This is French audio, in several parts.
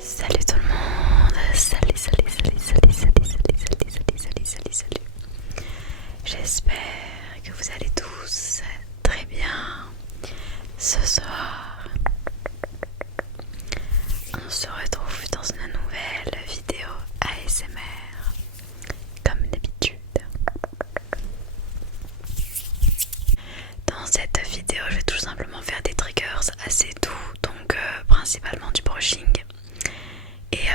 Salut tout le monde, salut. J'espère que vous allez tous très bien. Ce soir, on se retrouve dans une nouvelle vidéo ASMR, comme d'habitude. Dans cette vidéo, je vais tout simplement faire des triggers assez doux, donc principalement du brushing. Et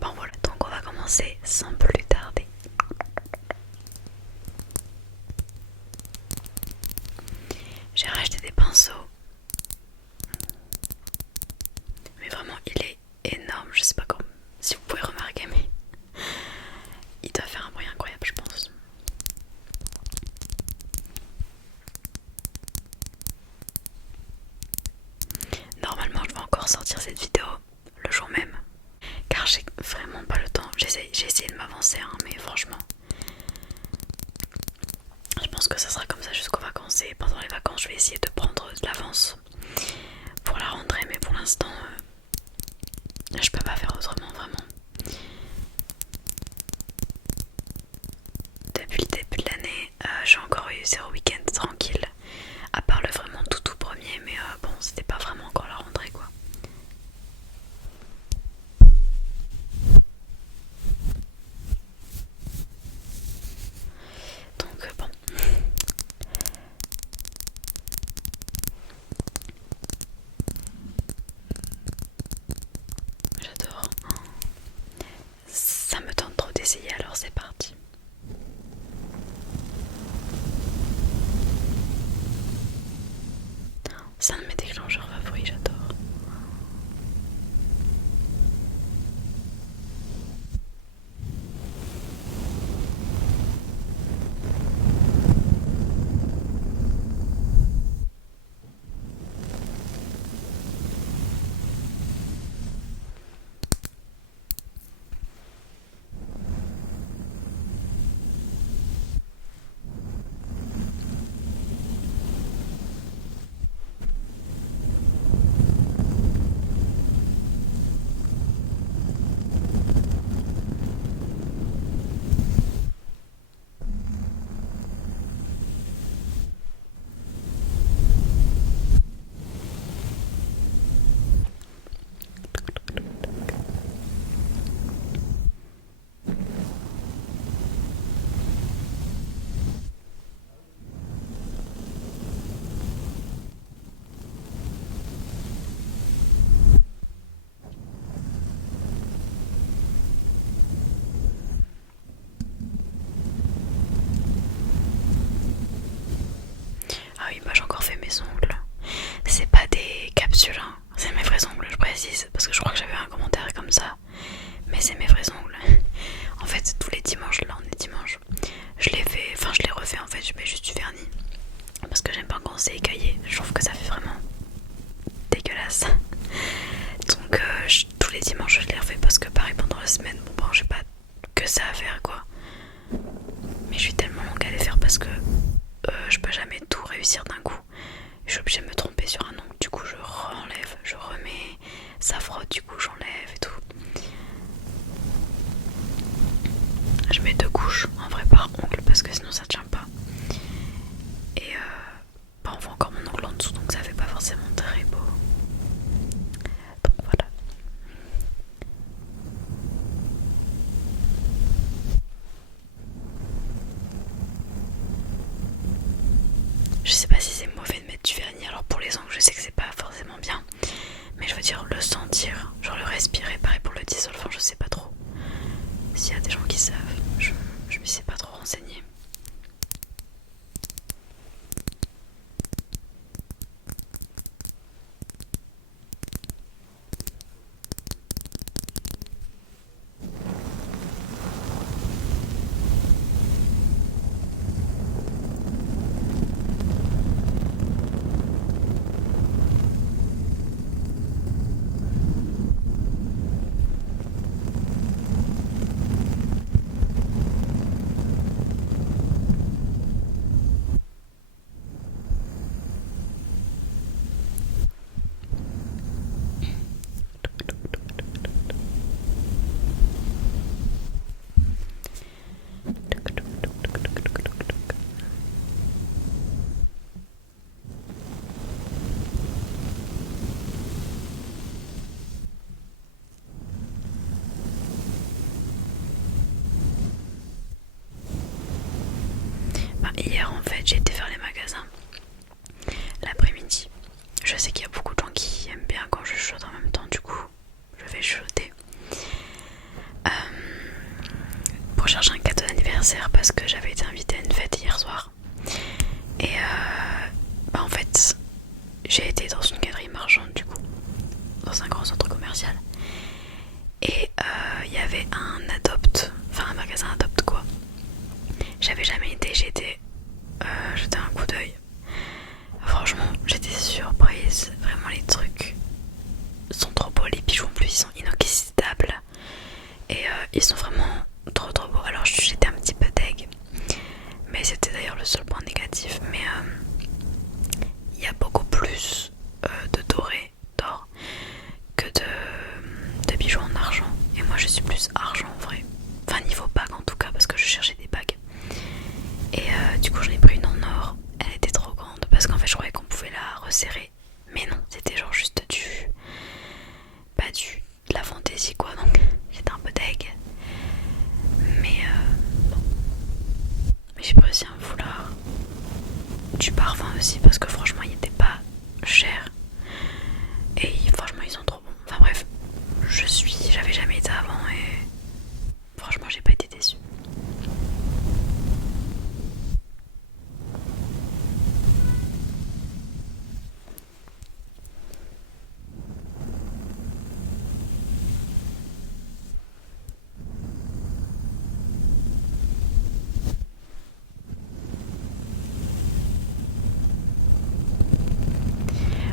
bon voilà, donc on va commencer sans plus tarder. J'ai racheté des pinceaux, mais vraiment il est énorme, je sais pas si vous pouvez remarquer, mais il doit faire un bruit incroyable je pense. Normalement je vais encore sortir cette vidéo le jour même, car j'ai vraiment pas le temps. J'ai essayé de m'avancer hein, mais franchement je pense que ça sera comme ça jusqu'aux vacances, et pendant les vacances je vais essayer de prendre de l'avance pour la rentrée, mais pour l'instant je peux pas faire autrement vraiment. Depuis le début de l'année j'ai encore eu 0 week-end tranquille, à part le vraiment tout premier, mais bon c'était pas vraiment encore la rentrée quoi. Donc bon. J'adore. Ça me tente trop d'essayer, alors c'est parti. C'est un de mes déclencheurs favoris, j'adore. Ah oui, moi j'ai encore fait mes ongles. C'est pas des capsules, hein. C'est mes vrais ongles, je précise, parce que je crois que j'avais un commentaire comme ça. Mais c'est mes vrais ongles. En fait, tous les dimanches, là on est dimanche, je les fais, enfin je les refais en fait, je mets juste du vernis. Parce que j'aime pas quand c'est écaillé, je trouve que ça fait vraiment dégueulasse. Donc tous les dimanches je les refais, parce que pareil pendant la semaine, bon j'ai pas que ça à faire quoi. Mais je suis tellement longue à les faire parce que je peux jamais tout réussir d'un coup. Je suis obligée de me tromper sur un ongle, du coup je renlève, je remets, ça frotte, du coup j'enlève et tout. Je mets 2 couches en vrai par ongle parce que sinon ça tient pas. Et bah on voit encore mon ongle en dessous, donc ça fait pas forcément très beau. Donc voilà. Je sais pas si c'est mauvais de mettre du vernis, alors pour les ongles je sais que c'est pas forcément bien, mais je veux dire le sentir, genre le respirer, pareil pour le dissolvant, je sais pas trop. S'il y a des gens qui savent, je m'y sais pas trop renseigner. hier en fait j'ai été faire les magasins l'après-midi. Je sais qu'il y a beaucoup de gens qui aiment bien quand je chuchote en même temps, du coup je vais chuchoter. Pour chercher un cadeau d'anniversaire parce que j'avais été invitée à une fête hier soir. Et en fait j'ai été dans une galerie marchande du coup, dans un grand centre commercial. Et il y avait un magasin Adopt quoi. J'avais jamais été, j'ai été jeter un coup d'œil. Franchement j'étais surprise, vraiment les trucs sont trop beaux, les bijoux en plus ils sont inoxydables. Et ils sont vraiment trop beaux. Alors j'étais un petit peu deg, mais c'était d'ailleurs le seul point négatif. Mais il y a beaucoup plus de doré, d'or, que de bijoux en argent. Et moi je suis plus argent en vrai. Enfin niveau bague en tout cas, parce que je cherchais des bagues. Et du coup j'en ai pris une en or. Elle était trop grande parce qu'en fait je croyais qu'on pouvait la resserrer. Mais non, c'était genre juste de la fantaisie quoi. Donc j'étais un peu deg. Mais bon. Mais j'ai pris aussi un foulard. Du parfum aussi parce que franchement il était pas cher. Et franchement ils sont trop bons. Enfin bref, j'avais jamais été avant et franchement j'ai pas été déçue.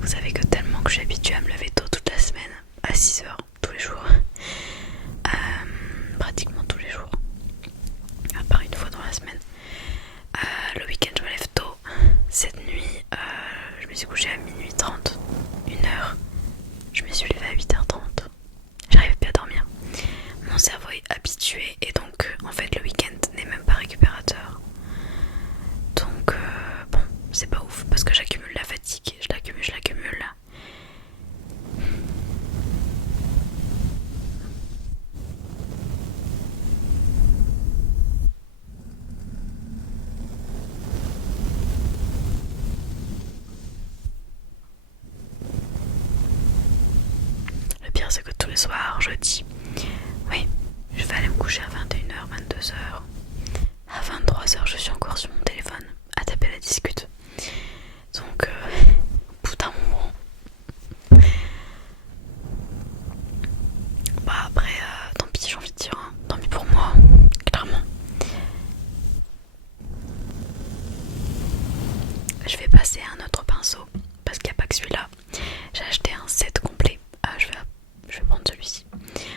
Vous savez que tellement que je suis habituée à me lever tôt toute la semaine, à 6 h tous les jours, pratiquement tous les jours, à part une fois dans la semaine. Le week-end je me lève tôt. Cette nuit je me suis couchée à minuit 30, 1 h. Je me suis levée à 8 h 30. J'arrivais plus à dormir. Mon cerveau est habitué et donc en fait le week-end n'est même pas récupérateur. Donc bon, c'est pas ouf parce que j'accumule la fatigue, je l'accumule. Le pire c'est que tous les soirs je dis oui, je vais aller me coucher à 21 h, 22 h. À 23 h je suis encore sur mon téléphone à taper la discute. Donc au bout d'un moment, bah après tant pis, j'ai envie de dire hein. Tant pis pour moi, clairement. Je vais passer à un autre pinceau parce qu'il n'y a pas que celui-là. J'ai acheté un set complet. Je vais prendre celui-ci.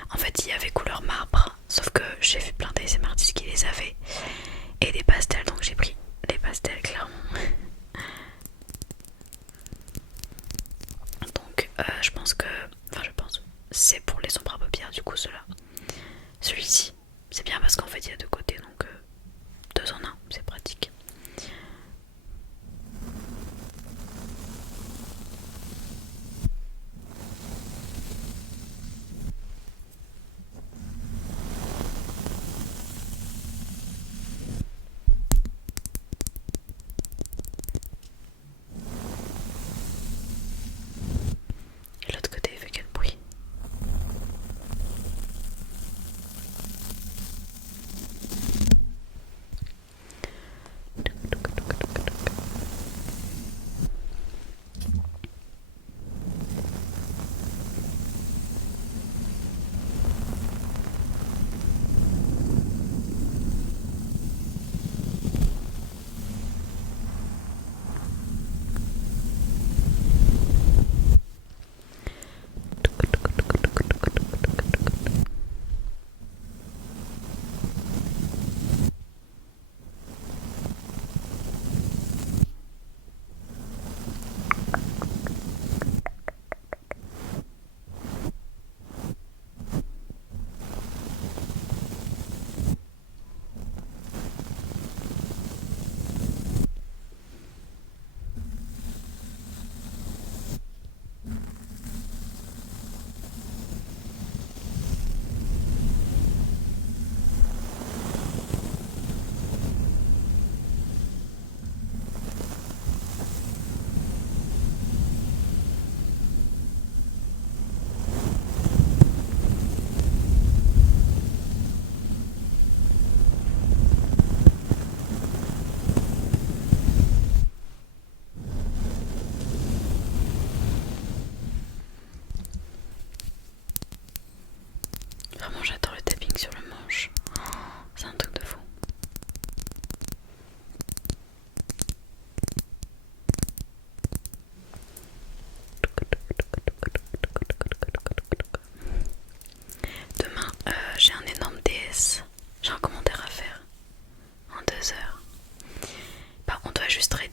En fait il y avait couleur marbre, sauf que j'ai vu plein d'ASMR artistes qui les avaient. Et des pastels, donc j'ai pris les pastels clairement. Donc je pense c'est pour les ombres à paupières du coup ceux-là. Celui-ci c'est bien parce qu'en fait il y a deux côtés, donc deux en un, c'est pratique.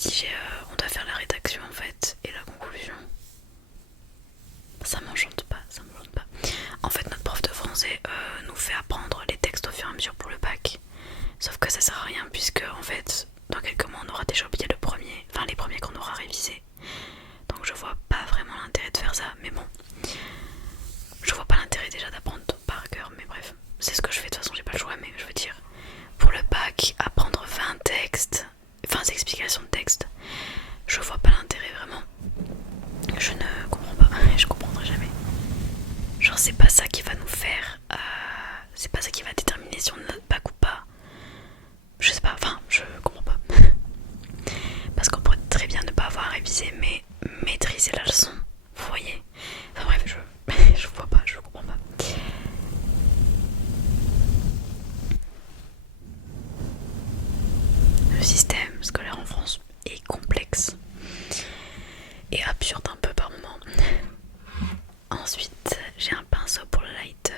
rédiger, on doit faire la rédaction en fait et la conclusion. Ça m'enchante pas, ça m'enchante pas. En fait notre prof de français nous fait apprendre les textes au fur et à mesure pour le bac. Sauf que ça sert à rien puisque en fait dans quelques mois on aura déjà oublié le premier, enfin les premiers qu'on aura révisés. Donc je vois pas vraiment l'intérêt de faire ça, mais bon. Je vois pas l'intérêt déjà d'apprendre par cœur, mais bref. C'est ce que je fais, de toute façon j'ai pas le choix, mais je veux dire. Pour le bac, apprendre 20 textes, 20 explications de texte, je vois pas l'intérêt vraiment. Je ne comprends pas, je comprendrai jamais. Genre c'est pas ça qui va nous faire, c'est pas ça qui va déterminer si on a notre bac ou pas. Je sais pas, enfin je comprends pas. Parce qu'on pourrait très bien ne pas avoir révisé mais maîtriser la leçon, vous voyez. Enfin bref, je vois pas, je comprends pas. Le système scolaire en France est complexe et absurde un peu par moment. Ensuite, j'ai un pinceau pour le lighter.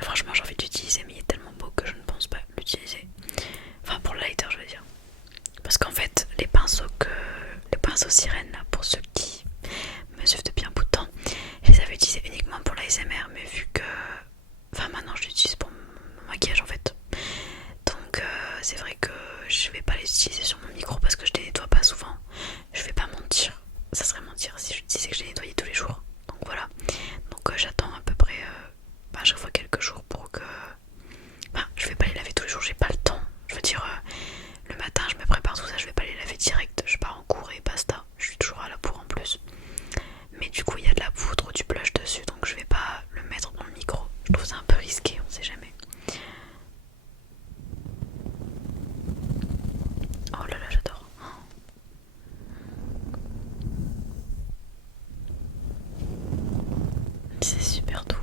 Franchement, j'ai envie de l'utiliser, mais il est tellement beau que je ne pense pas l'utiliser. Enfin, pour le lighter, je veux dire. Parce qu'en fait, les pinceaux sirènes, là, pour ceux qui me suivent depuis un bout de temps, je les avais utilisés uniquement pour l'ASMR, mais vu que... Enfin, maintenant, je l'utilise pour mon maquillage, en fait. Donc, c'est vrai que je vais pas les utiliser sur mon micro parce que je les nettoie pas souvent. Je vais pas mentir. Ça serait mentir si je disais que je les nettoyais tous les jours. Donc voilà. Donc j'attends à peu près à chaque fois quelques jours pour que... Enfin, je vais pas les laver tous les jours, j'ai pas le temps. Je veux dire, le matin je me prépare tout ça, je vais pas les laver direct. Je pars en cours et basta. Je suis toujours à la bourre en plus. Mais du coup il y a de la poudre ou du blush dessus, donc je vais pas le mettre dans le micro. Je trouve ça un peu risqué, on sait jamais. Oh là là, j'adore. C'est super doux.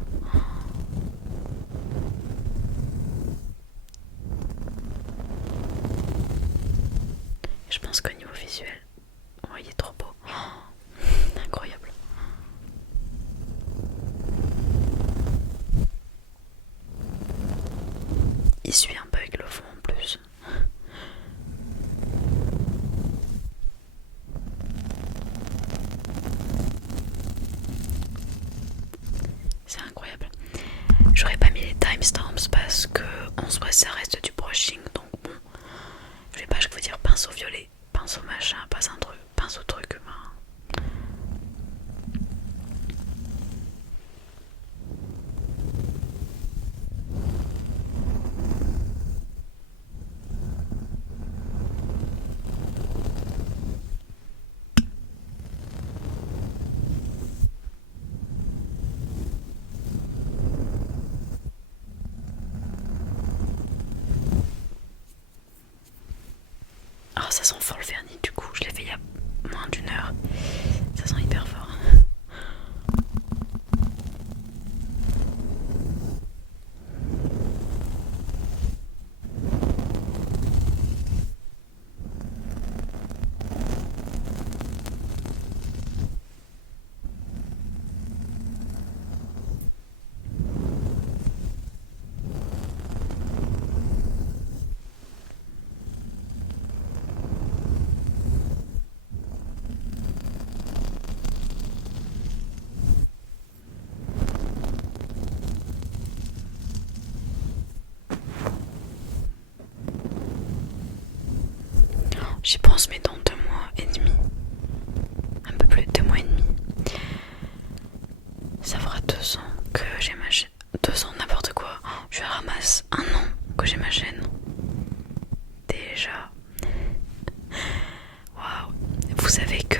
Je pense qu'au niveau visuel, oh, il est trop beau. Oh, incroyable. Il suit un peu avec le fond en plus. C'est incroyable. J'aurais pas mis les timestamps parce que en soi ça reste du brushing, donc bon, je vais pas vous dire pinceau violet, pinceau machin, pas un truc, pinceau truc. Enfin. Oh, ça sent fort le vernis, du coup je l'ai fait il y a moins d'une heure. Ça sent hyper fort. J'y pense mais dans 2 mois et demi. Un peu plus de 2 mois et demi. Ça fera 2 ans que j'ai ma chaîne. 2 ans n'importe quoi. Je ramasse 1 an que j'ai ma chaîne. Déjà. Waouh. Vous savez que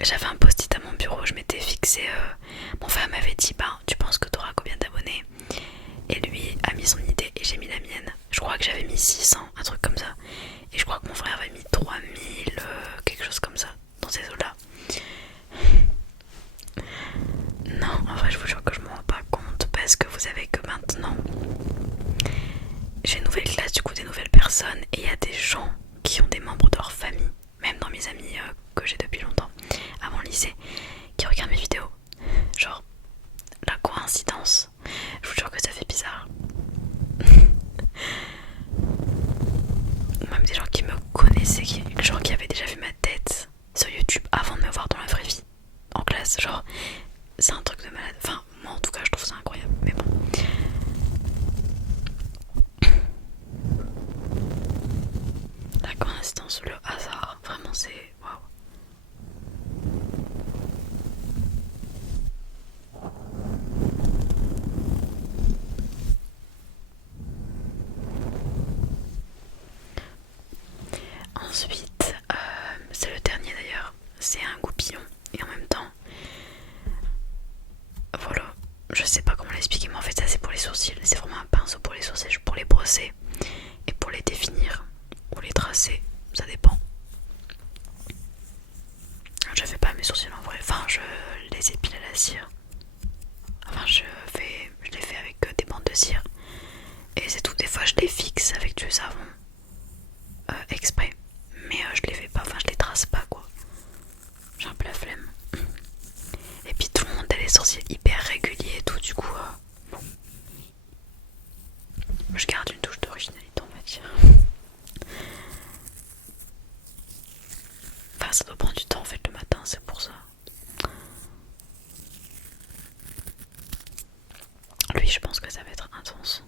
j'avais un post-it à mon bureau, je m'étais fixé. Mon frère m'avait dit, bah tu penses que t'auras combien d'abonnés? Et lui a mis son idée et j'ai mis la mienne. Je crois que j'avais mis 600, un truc comme ça. Et je crois que mon frère avait mis 3000, quelque chose comme ça, dans ces eaux-là. Non, en vrai, je vous jure que je m'en rends pas compte parce que vous savez que maintenant, j'ai une nouvelle classe, du coup, des nouvelles personnes. Et il y a des gens qui ont des membres de leur famille, même dans mes amis que j'ai depuis longtemps, avant le lycée, qui regardent mes vidéos. Genre, la coïncidence. Je vous jure que ça fait bizarre. Ou même des gens qui me connaissaient, genre qui avaient déjà vu ma tête. avant de me voir dans la vraie vie en classe. Genre, c'est un truc de malade. Enfin, moi en tout cas, je trouve ça incroyable. Mais bon. La coïncidence, le hasard, vraiment c'est waouh. Ensuite, c'est le dernier d'ailleurs, c'est un goupillon et en même temps, voilà, je sais pas comment l'expliquer, mais en fait ça c'est pour les sourcils, c'est vraiment un pinceau pour les sourcils, pour les brosser et pour les définir ou les tracer, ça dépend. Je fais pas mes sourcils en vrai, enfin je les épile à la cire, enfin je les fais avec des bandes de cire et c'est tout. Des fois je les fixe avec du savon exprès, mais je les fais pas, enfin je les trace pas quoi, j'ai un peu la flemme. Et puis tout le monde a les sourcils hyper réguliers et tout, du coup bon, je garde une touche d'originalité on va dire. Enfin ça doit prendre du temps en fait le matin, c'est pour ça. Lui je pense que ça va être intense.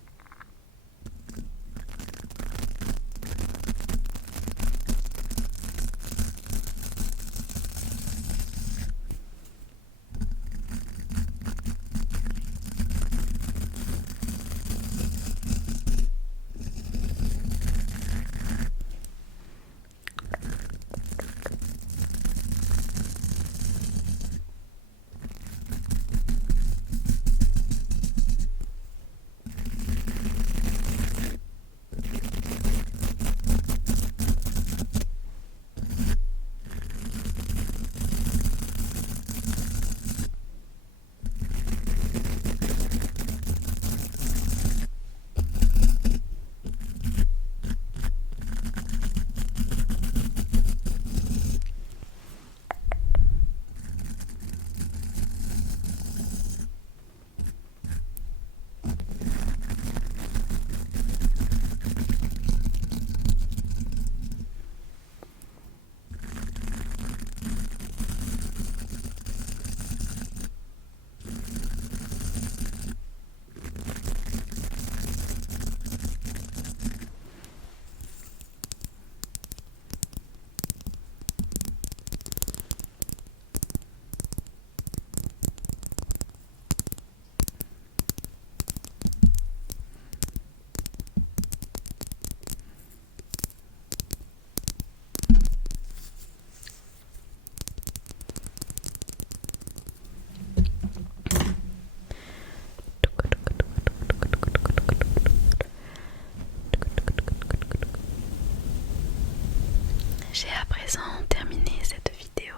J'ai à présent terminé cette vidéo.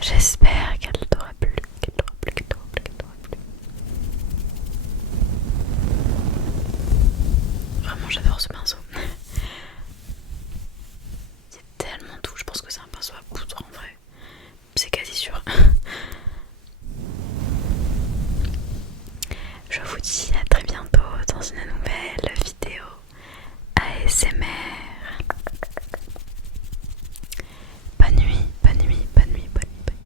J'espère qu'elle t'aura plu, qu'elle t'aura plu. Vraiment j'adore ce pinceau.